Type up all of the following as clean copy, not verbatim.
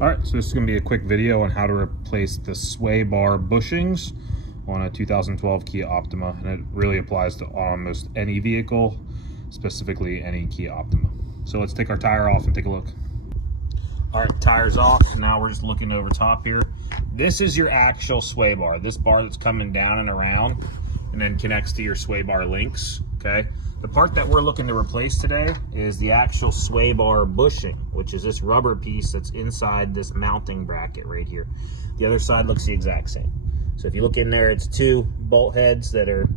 Alright, so this is going to be a quick video on how to replace the sway bar bushings on a 2012 Kia Optima, and it really applies to almost any vehicle, specifically any Kia Optima. So let's take our tire off and take a look. Alright, tire's off. Now we're just looking over top here. This is your actual sway bar. This bar that's coming down and around and then connects to your sway bar links, okay? The part that we're looking to replace today is the actual sway bar bushing, which is this rubber piece that's inside this mounting bracket right here. The other side looks the exact same. So if you look in there, it's two bolt heads that are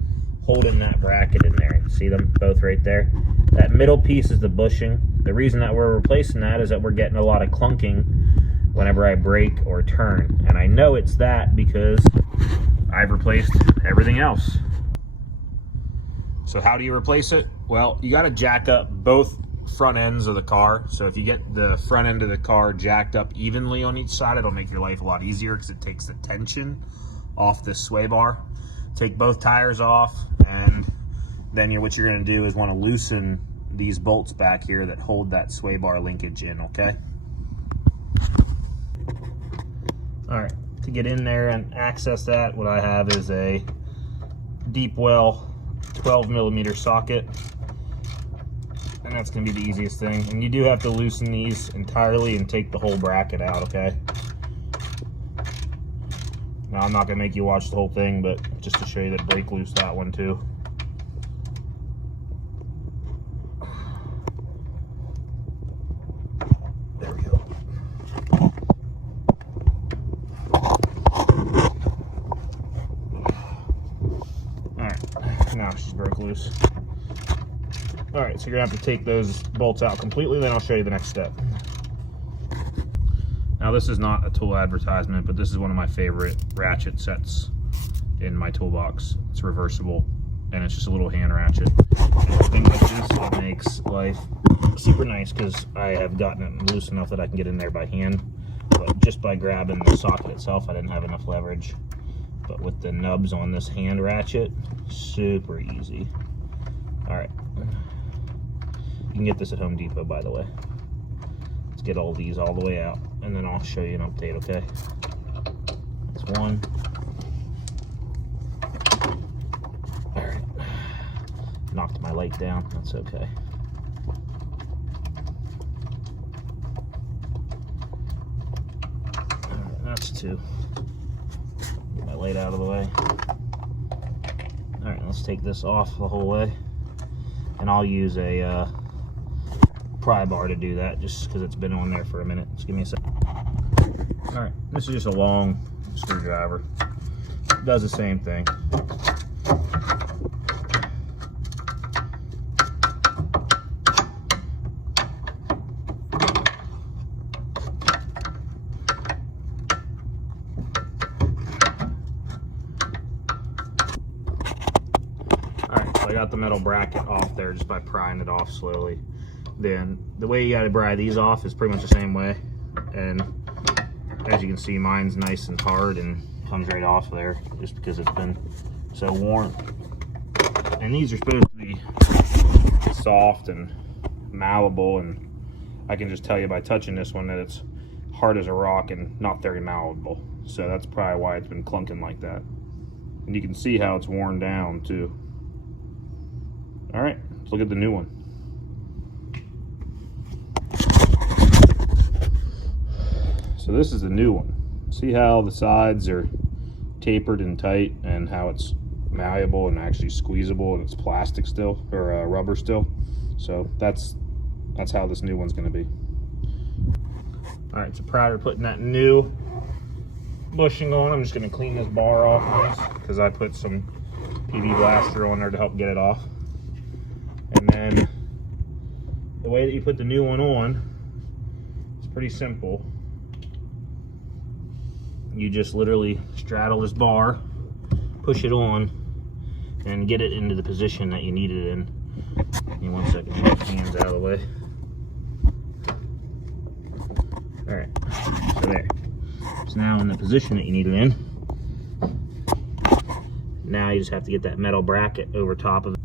holding that bracket in there. See them both right there? That middle piece is the bushing. The reason that we're replacing that is that we're getting a lot of clunking whenever I brake or turn. And I know it's that because I've replaced everything else. So how do you replace it? Well, you got to jack up both front ends of the car. So if you get the front end of the car jacked up evenly on each side, it'll make your life a lot easier because it takes the tension off this sway bar. Take both tires off, and then what you're going to do is want to loosen these bolts back here that hold that sway bar linkage in, okay? All right, to get in there and access that, what I have is a deep well 12mm socket, and that's going to be the easiest thing. And you do have to loosen these entirely and take the whole bracket out, okay? Now I'm not going to make you watch the whole thing, but just to show you that break loose that one too. There we go. Alright, now she's broke loose. Alright, so you're going to have to take those bolts out completely, then I'll show you the next step. Now this is not a tool advertisement, but this is one of my favorite ratchet sets in my toolbox. It's reversible, and it's just a little hand ratchet. And things like this, it makes life super nice because I have gotten it loose enough that I can get in there by hand. But just by grabbing the socket itself, I didn't have enough leverage. But with the nubs on this hand ratchet, super easy. All right, you can get this at Home Depot, by the way. Let's get all these all the way out, and then I'll show you an update, okay? That's one. All right, knocked my light down, that's okay. All right, that's two. Get my light out of the way. All right, let's take this off the whole way, and I'll use a pry bar to do that just because it's been on there for a minute. Just give me a sec. All right, this is just a long screwdriver. It does the same thing. Alright, so I got the metal bracket off there just by prying it off slowly. Then the way you got to pry these off is pretty much the same way, and as you can see, mine's nice and hard and comes right off there just because it's been so worn. And these are supposed to be soft and malleable, and I can just tell you by touching this one that it's hard as a rock and not very malleable. So that's probably why it's been clunking like that. And you can see how it's worn down too. All right, let's look at the new one. So this is the new one. See how the sides are tapered and tight, and how it's malleable and actually squeezable, and it's plastic still, or rubber still. So that's how this new one's going to be. All right, so prior to putting that new bushing on, I'm just going to clean this bar off because I put some PV Blaster on there to help get it off. And then the way that you put the new one on is pretty simple. You just literally straddle this bar, push it on, and get it into the position that you need it in. Give me 1 second, get my hands out of the way. All right, so there. It's now in the position that you need it in. Now you just have to get that metal bracket over top of it.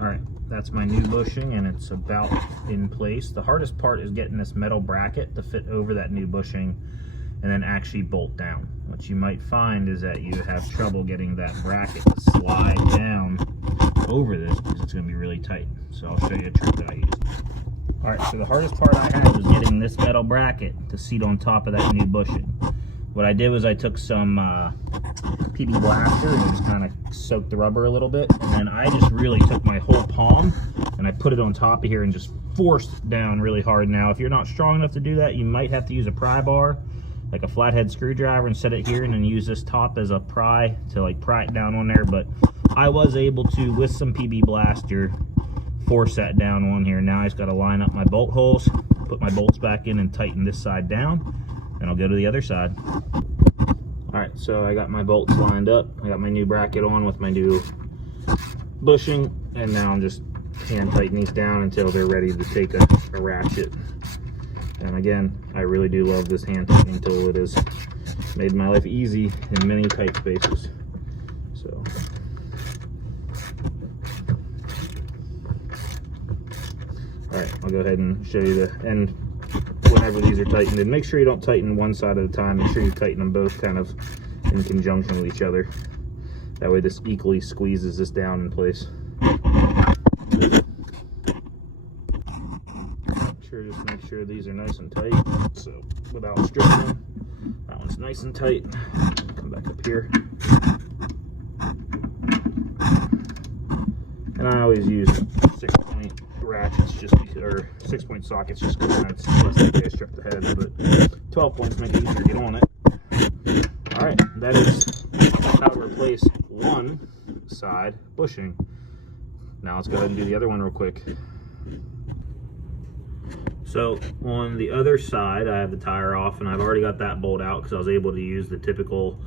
All right, that's my new bushing, and it's about in place. The hardest part is getting this metal bracket to fit over that new bushing and then actually bolt down. What you might find is that you have trouble getting that bracket to slide down over this because it's going to be really tight. So I'll show you a trick that I use. All right, so the hardest part I had was getting this metal bracket to seat on top of that new bushing. What I did was I took some PB Blaster and just kind of soaked the rubber a little bit, and then I just really took my whole palm and I put it on top of here and just forced down really hard. Now, if you're not strong enough to do that, you might have to use a pry bar, like a flathead screwdriver, and set it here and then use this top as a pry to like pry it down on there. But I was able to, with some PB Blaster, force that down on here. Now I just got to line up my bolt holes, put my bolts back in and tighten this side down, and I'll go to the other side. All right, so I got my bolts lined up. I got my new bracket on with my new bushing, and now I'm just hand tighten these down until they're ready to take a ratchet. And again, I really do love this hand tightening tool. It has made my life easy in many tight spaces. So, all right, I'll go ahead and show you the end whenever these are tightened. And make sure you don't tighten one side at a time. Make sure you tighten them both kind of in conjunction with each other. That way this equally squeezes this down in place. Just make sure these are nice and tight, so without stripping them. That one's nice and tight. Come back up here. And I always use 6-point ratchets just because, or 6-point sockets just because that's less likely to strip the head, but 12 points make it easier to get on it. Alright, that is how to replace one side bushing. Now let's go ahead and do the other one real quick. So on the other side, I have the tire off, and I've already got that bolt out because I was able to use the typical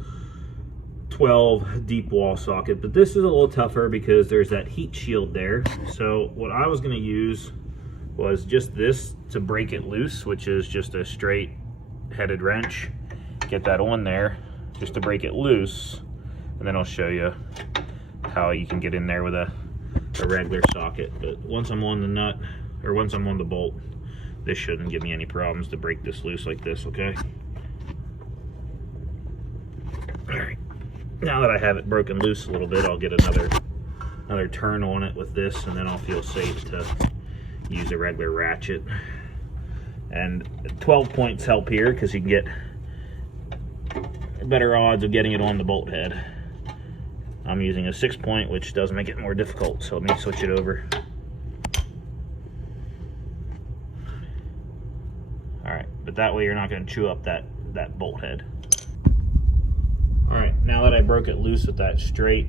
12 deep wall socket. But this is a little tougher because there's that heat shield there. So what I was going to use was just this to break it loose, which is just a straight headed wrench. Get that on there just to break it loose, and then I'll show you how you can get in there with a regular socket. But once I'm on the nut, or once I'm on the bolt, this shouldn't give me any problems to break this loose like this, okay? All right, now that I have it broken loose a little bit, I'll get another turn on it with this, and then I'll feel safe to use a regular ratchet. And 12 points help here because you can get better odds of getting it on the bolt head. I'm using a 6-point, which does make it more difficult, so let me switch it over. But that way you're not going to chew up that bolt head. All right, now that I broke it loose with that straight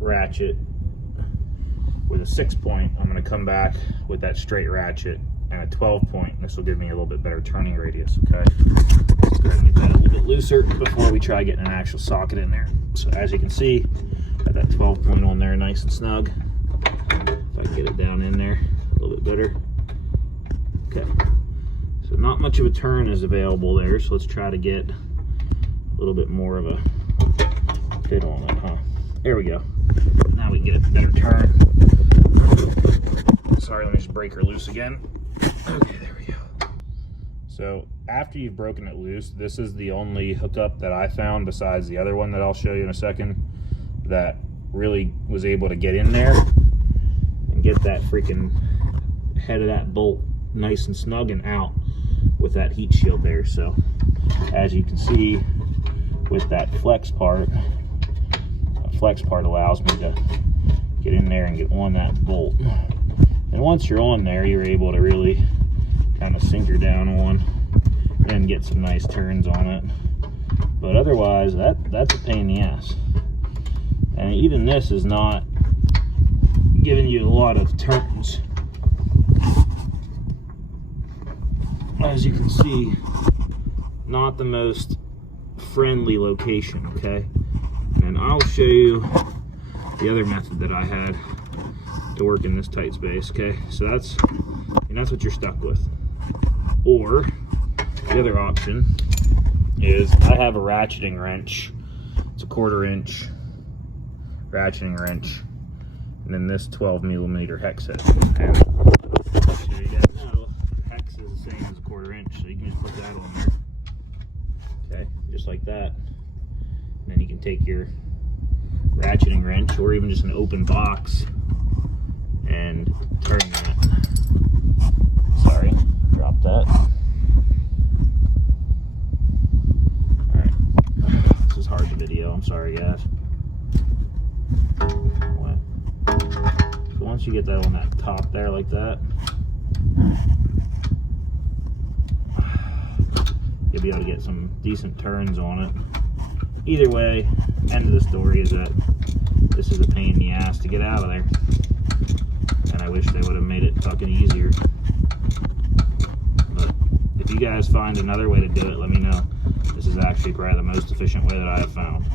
ratchet with a 6-point, I'm going to come back with that straight ratchet and a 12-point. This will give me a little bit better turning radius, okay? Let's go ahead and get that a little bit looser before we try getting an actual socket in there. So as you can see, got that 12-point on there nice and snug. If I can get it down in there a little bit better. Okay. So not much of a turn is available there, so let's try to get a little bit more of a fit on it, huh? There we go. Now we can get a better turn. Sorry, let me just break her loose again. Okay, there we go. So after you've broken it loose, this is the only hookup that I found besides the other one that I'll show you in a second that really was able to get in there and get that freaking head of that bolt nice and snug and out with that heat shield there. So as you can see with that flex part allows me to get in there and get on that bolt. And once you're on there, you're able to really kind of sink her down on and get some nice turns on it. But otherwise, that's a pain in the ass. And even this is not giving you a lot of turns. As you can see, not the most friendly location, okay? And I'll show you the other method that I had to work in this tight space, okay? So that's what you're stuck with. Or the other option is I have a ratcheting wrench. It's a 1/4 inch ratcheting wrench, and then this 12mm hex head. And so you guys know, the hex is the same as a 1/4 inch, so you can just put that on there. Okay, just like that. And then you can take your ratcheting wrench, or even just an open box, and turn that. Sorry, drop that. Alright, this is hard to video, I'm sorry guys. So once you get that on that top there like that, you'll be able to get some decent turns on it. Either way, end of the story is that this is a pain in the ass to get out of there. And I wish they would have made it fucking easier. But if you guys find another way to do it, let me know. This is actually probably the most efficient way that I have found.